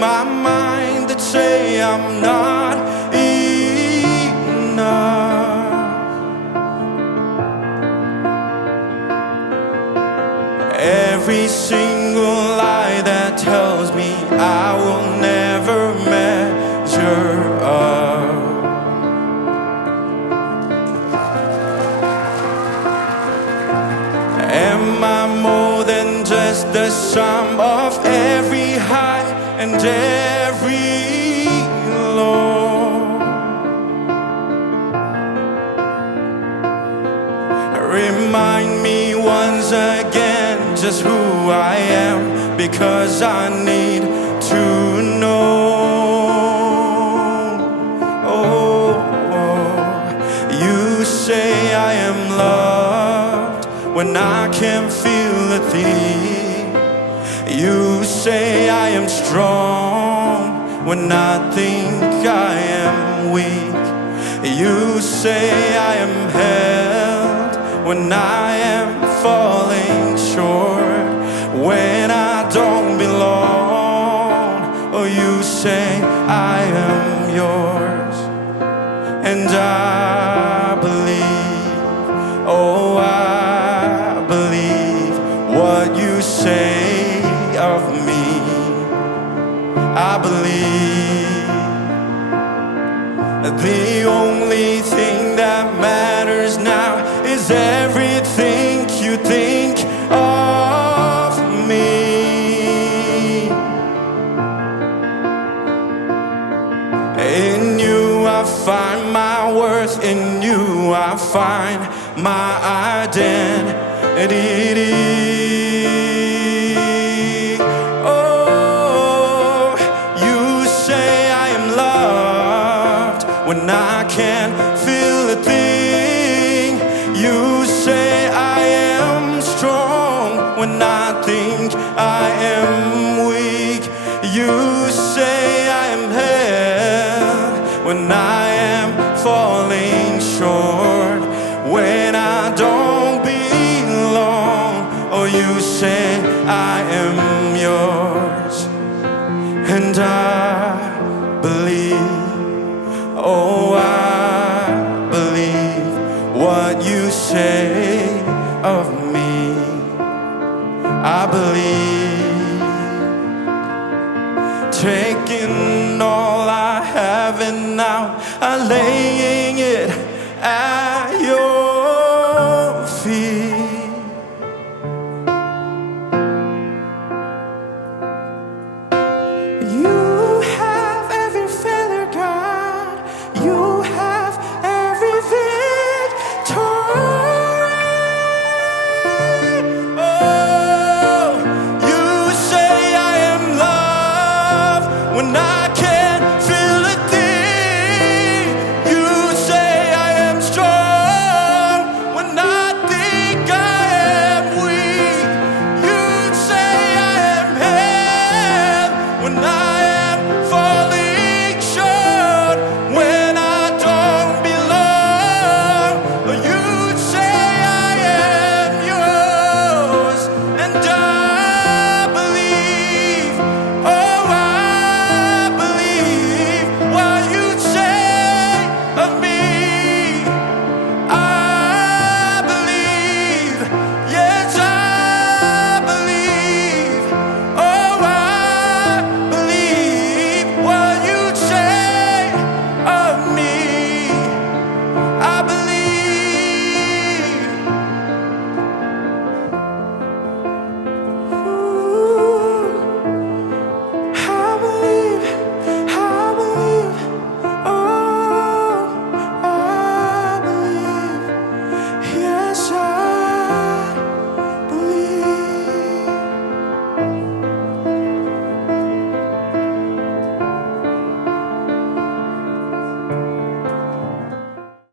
my mind that say I'm not enough. Every single lie that tells me I will never measure up. Am I more than just the sum of every high and every low? Remind me once again just who I am, because I need to know. Oh, you say I am loved when I can't feel a thing. You say I am strong when I think I am weak. You say I am held when I am falling short, when I don't belong. Oh, you say I am yours, and I believe. Oh, I believe what you say of me. I believe the only thing that matters now is everything you think of me. In you I find my worth, in you I find my identity. Oh, you say I am loved when I can't feel a thing. You say I am strong when I think I am weak. You say I am held when I am falling short, when I don't belong. Oh, you say I am yours, and I believe. Oh, I believe what you say of me. I believe, taking all I have and now I'm laying it at your feet. You have every failure, God. You have every victory. Oh, you say I am loved when I